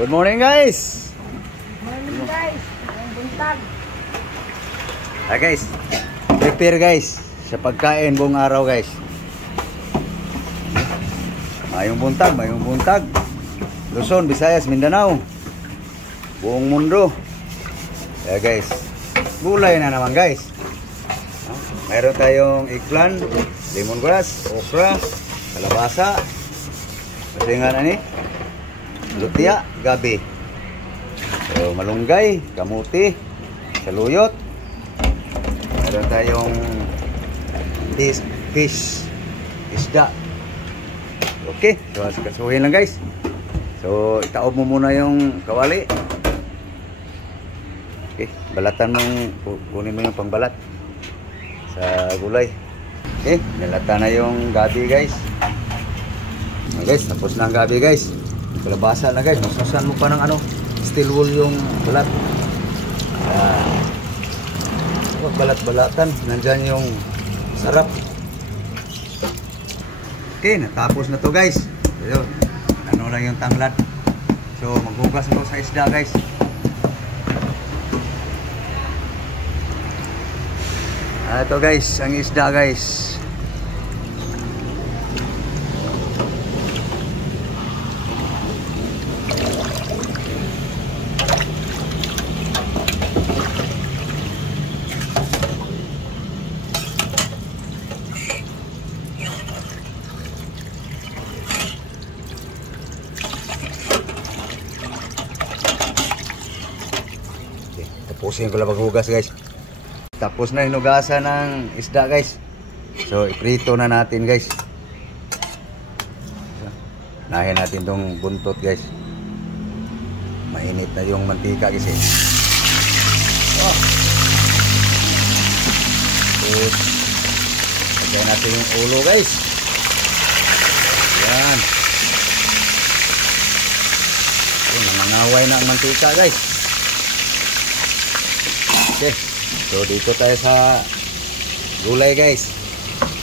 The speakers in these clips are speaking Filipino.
Good morning guys. Morning guys. Ang buntag. Guys, prepare guys sa pagkain buong araw guys. Mayong buntag. Luzon, Visayas, Mindanao. Buong mundo. Guys, gulay na naman guys. Mayroon tayong eggplant, lemongrass, okra, kalabasa. Kasi nga na ni lutia, gabi. So, malunggay, kamuti, saluyot. Meron tayong fish, isda. Okay, so kasuhin lang guys. So, itaob mo muna yung kawali. Okay, balatan mong, kunin mo yung pangbalat sa gulay. Okay, nalata na yung gabi guys. Okay, guys, tapos na ang gabi guys. Kalabasa na guys, masusan mo pa ng steel wool yung balat. Balat-balatan, nandyan yung sarap. Okay, natapos na to guys. Ayun, ano lang yung tanglad. So maghugas ako sa isda guys. Ito guys, ang isda guys. Tapusin ko lang maghugas guys. Tapos na hinugasan ng isda guys. So iprito na natin guys. Nahin natin tong buntot guys. Mainit na yung mantika kasi. Lagyan natin yung ulo guys. Yan. Nangangaway na ang mantika guys. Okay, so dito tayo sa gulay guys.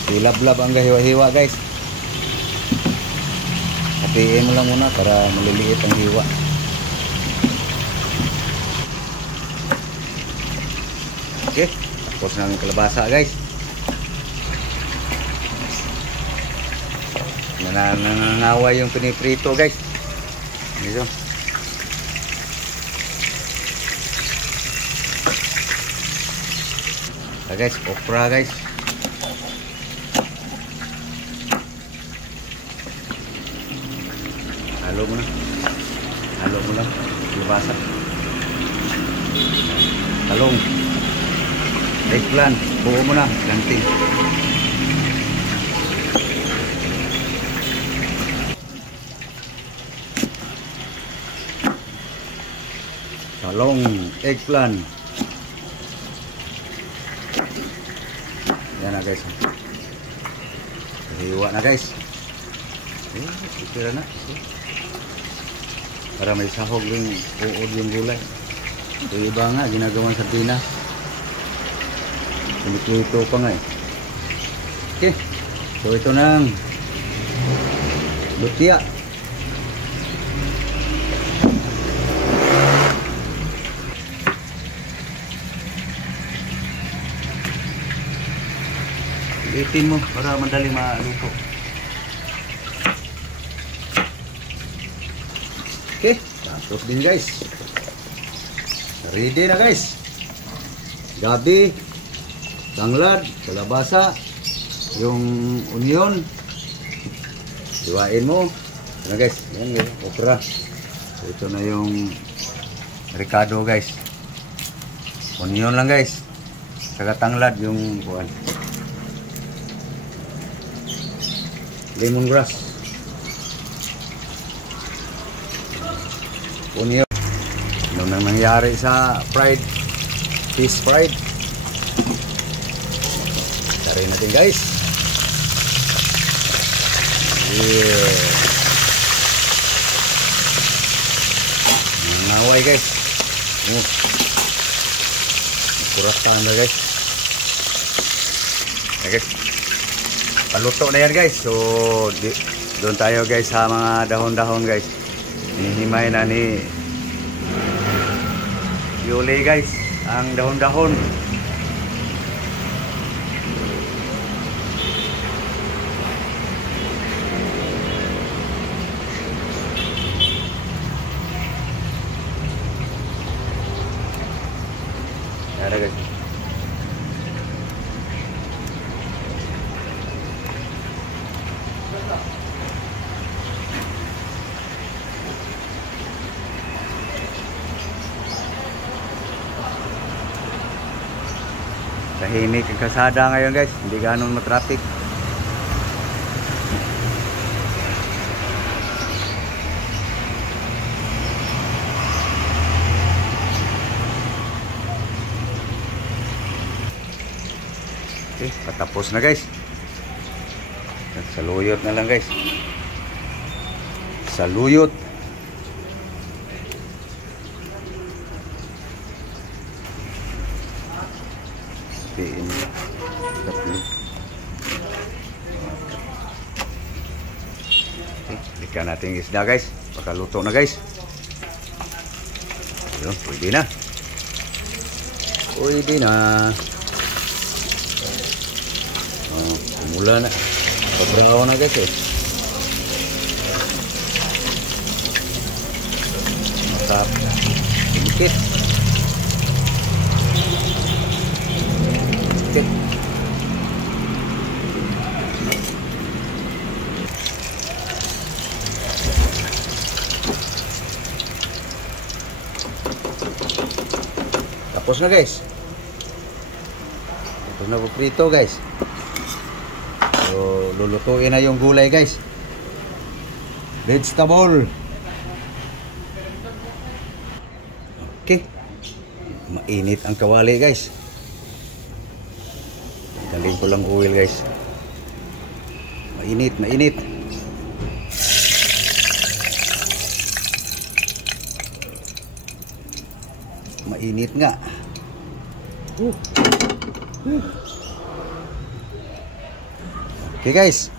Hilab-lab ang hiwa-hiwa guys. Hatiin mo lang muna para maliliit ang hiwa. Okay, tapos ng kalabasa guys. Nanangaway yung piniprito guys. Dito. Guys, okra guys. Halo mo lang kalabasa, talong, eggplant, buo mo na ganting. Talong, eggplant. Yan na guys. Hiwa na guys. Tira na. Para may sahog yung uod yung gulay. Ito iba nga, ginagawang sardinas. Pinipluto pa nga eh. Okay. So ito na ang lutia. Itin mo para madali maluto. Okay, tapos din guys. Ready na guys. Gabi, tanglad, kalabasa, yung onion. Hiwain mo. Ito na guys, yan guys, okra. So, ito na yung ricado guys. Onion lang guys. Saka tanglad yung buwan. Lemongrass. Onion. Ano nang nangyari sa fish fried. Tarin natin guys. Yeah. Nangaway guys. Kuratan na guys. Okay. Paluto na yan guys. So doon tayo guys sa mga dahon-dahon guys. Hinihimay na ni Yuli guys ang dahon-dahon. Ada guys. Tahimik ang kasada ngayon guys, hindi ganun matraffic. Okay, patapos na guys. Saluyot na lang guys. Saluyot. Ikan natin yung isda guys. Pagkaluto na guys. Ayun, pwede na. Pwede na. Mula na. Pabraw na guys eh. Masarap. Sedikit. Sedikit. Tapos na guys. Tapos na po prito guys. So, lulutuin na yung gulay guys. Vegetable. Okay. Mainit ang kawali guys. Daling ko lang oil guys. Mainit, mainit. Mainit nga. Okay guys.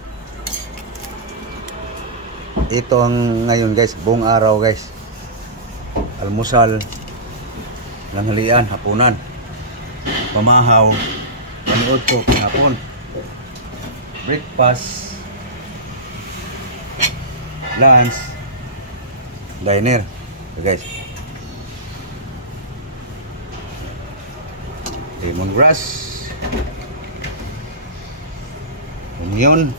Ito ang ngayon guys, buong araw guys. Almusal, langhalian, hapunan, pamahaw, panood ko hapon. Breakfast, lunch, diner. Okay guys. Lemongrass, onion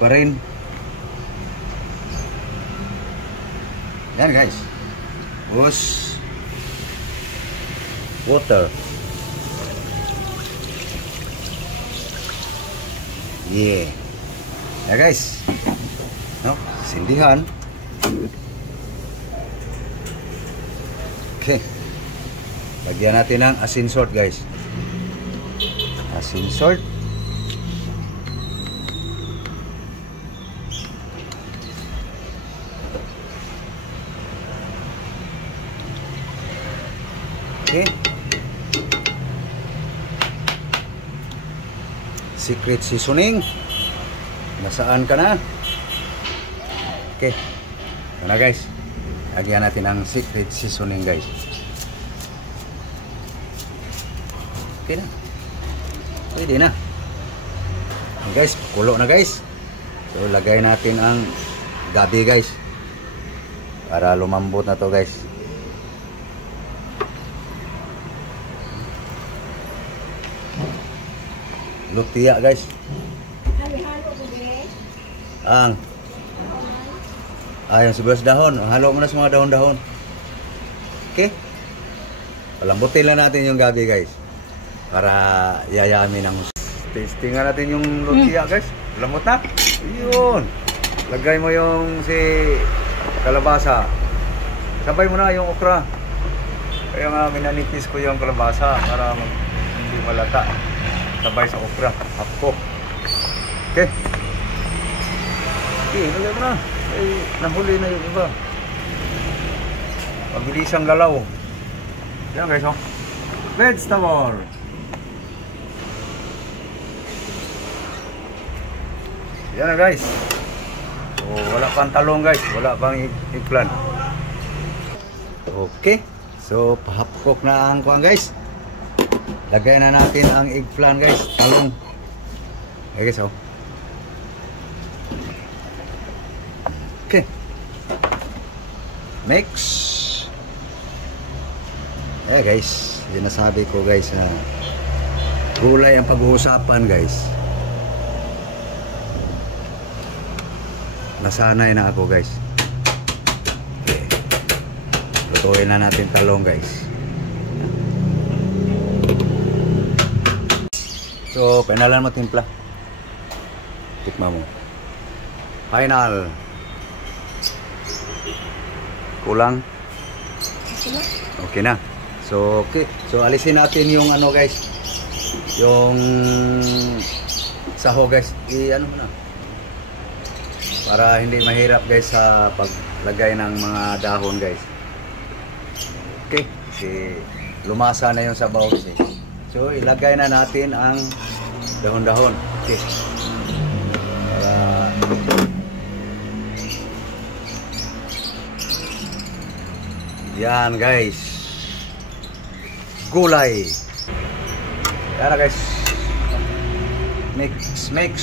pa rin. Yan guys. Tapos water. Yeah. Yan guys. No, sindihan. Okay. Lagyan natin ng asin salt guys. Asin salt. Okay. Secret seasoning. Nasaan ka na? Okay. Ito na guys. Lagyan natin ang secret seasoning guys. Okay na. Pwede na. Guys, kulo na guys. So lagay natin ang gabi guys. Para lumambot na to guys. Lutia guys. Ang yung 11 dahon. Halo mo na sa mga dahon-dahon. Okay. Palambutin lang natin yung gabi guys. Para yayamin ang tasting nga natin yung lutia guys. Lambot na. Yun. Lagay mo yung si kalabasa. Sabay mo na yung okra. Kaya nga minanipis ko yung kalabasa para hindi malata. Sabay sa okra. Half cook. Okay. Okay, lagay mo na. Ay, nahuli na yung iba. Pabilisang galaw. Yan guys, oh. Vegetable. Yan na guys. wala pang talong guys, wala pang eggplant. Okay, so pahapkok na ang kuhan guys. Lagay na natin ang eggplant guys, talong. Okay guys, oh. Okay. Mix. Guys, sinasabi ko guys na gulay ang pag-uusapan guys. Nasanay na ako guys. Okay. Lutuin na natin talong guys. So, penalan mo timpla. Tikma mo. Final. Kulang. Okay na. So, okay. So, alisin natin yung ano guys. Yung saho guys. Ano mo na. Para hindi mahirap guys sa paglagay ng mga dahon guys. Okay. Kasi lumasa na yung sabaw kasi. So, ilagay na natin ang dahon-dahon. Okay. Yan guys. Gulay. Yan guys. Mix.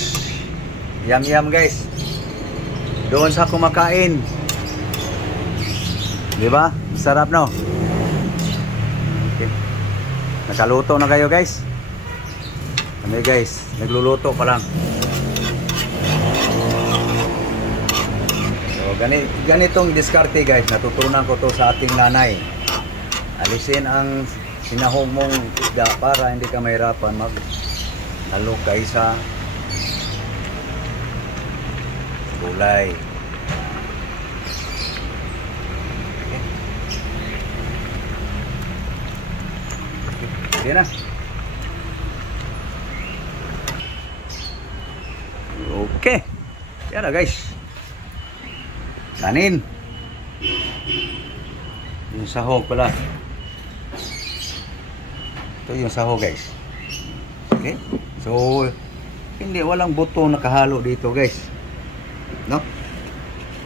Yum guys. Doon sa kumakain. Di ba? Sarap no? Okay. Nakaluto na kayo guys. Kami guys, nagluluto pa lang. So, ganitong diskarte guys, natutunan ko to sa ating nanay. Alisin ang sinahog mong isda para hindi ka mahirapan mag-alokay sa gulay. Okay na. Okay. Yan na guys. Kanin. Yung sahog pala. Ito yung sahog guys. Okay. So, hindi walang buto nakahalo dito guys. No?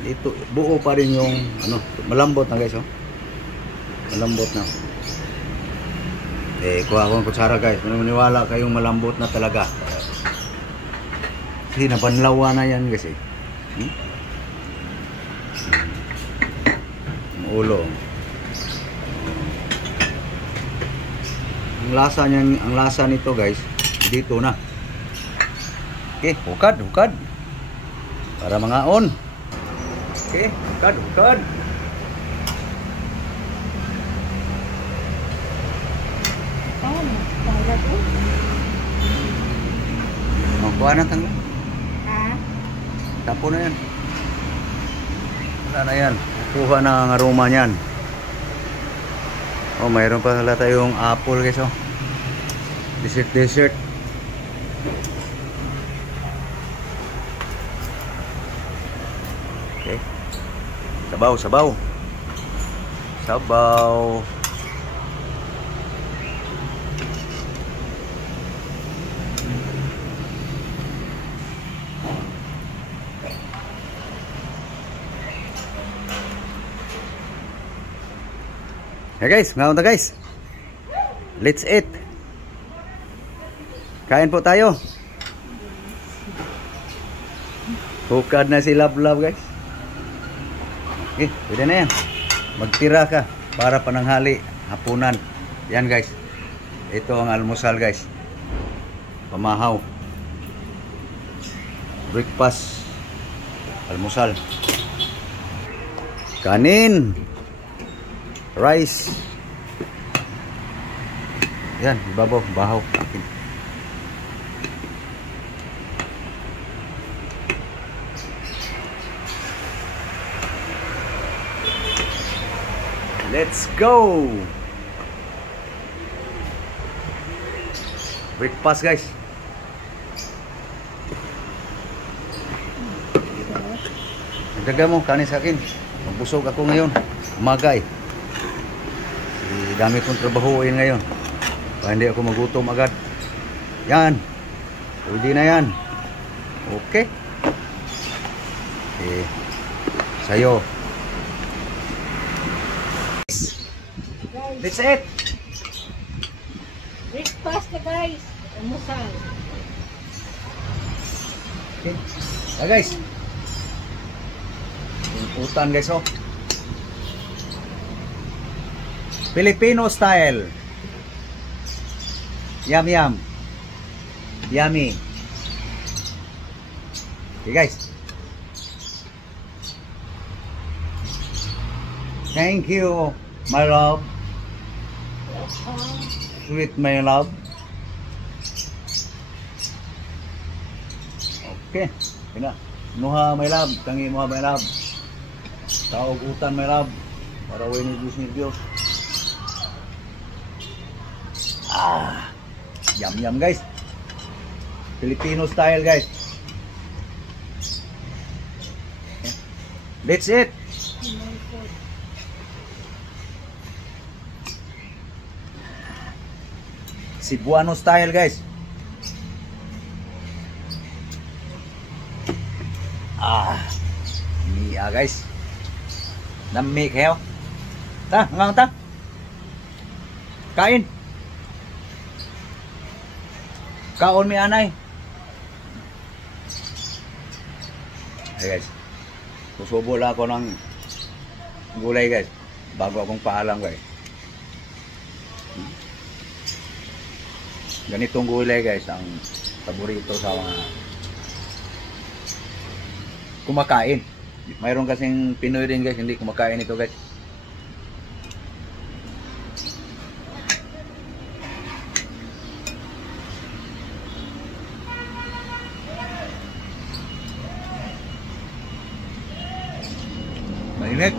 Dito buo pa rin yung ano, malambot na guys, oh. Malambot na. Kuha akong kutsara guys. Maniwala kayong malambot na talaga. Kasi napanlawa na yan guys eh. Ang ulo. Ang lasa nito guys, dito na. Okay, hukad. Para mangaon. Okay, hukad. Kuha na tanggal. Tapo na yan. Wala na yan. Kuha na ang aroma niyan. Oh, mayroon pa pala tayong apple guys, oh. Dessert. Okay. Sabaw. Hey guys, ngayon na guys. Let's eat. Kain po tayo. Hukad na si Love guys. Okay, pwede na yan. Magtira ka para pananghali, hapunan. Yan guys. Ito ang almusal guys. Pamahaw. Breakfast. Almusal. Kanin. Rice. Yan, ibabaw, bahaw. Akin. Let's go. Breakfast guys. Nagdaga mo, kanin sa akin. Magbusog ako ngayon. Umaga eh. Dami kong trabahuin ngayon. Para hindi ako magutom agad. Yan. Pwede na yan. Okay. Sa'yo. Guys, That's it. breakfast na guys. Almusal. Okay. Guys. Utan guys oh. Filipino style. Yum yum. Yummy. Okay guys. Thank you, my love. Sweet my love. Okay. Kina. Nuha my love. Tangi mo my love. Taog utan my love. Para way ni Diyos. Yum yum guys. Filipino style guys. That's it. Cebuano style guys. Mia guys. Nami kayo. Ta, ngang ta. Kain. Kaon mi anay. Hey guys. Susubo lang ako ng gulay guys. Bago akong paalam guys. Ganitong gulay guys ang paborito sa mga kumakain. Mayroon kasing Pinoy din guys hindi kumakain ito guys. Mainit.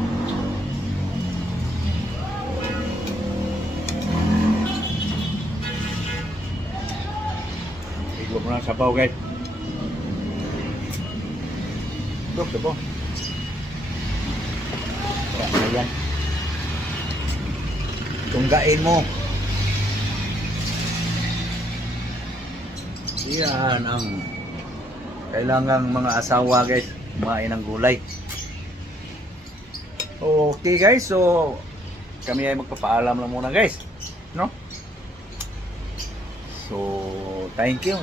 Igwa mo lang sabaw guys. Dok, sabaw. Ayan. Tunggain mo. Yan ang kailangang mga asawa guys. Kumain ng gulay. Okay guys, so kami ay magpapaalam lang muna guys, no? So thank you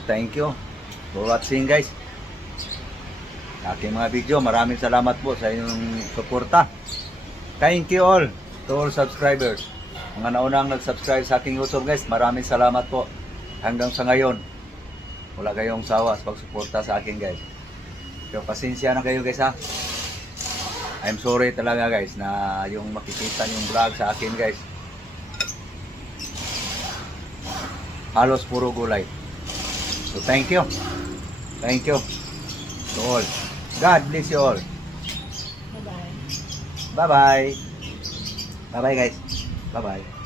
for watching guys. Aking mga video, maraming salamat po sa inyong suporta. Thank you all to all subscribers. Mga naunang nag-subscribe sa aking YouTube guys, maraming salamat po. Hanggang sa ngayon, wala kayong sawa sa pagsuporta sa akin guys. So pasensya na kayo guys ha. I'm sorry talaga guys na yung makikita yung vlog sa akin guys halos puro gulay. So thank you to all. God bless you all. Bye-bye. Bye bye. Bye bye guys. Bye bye.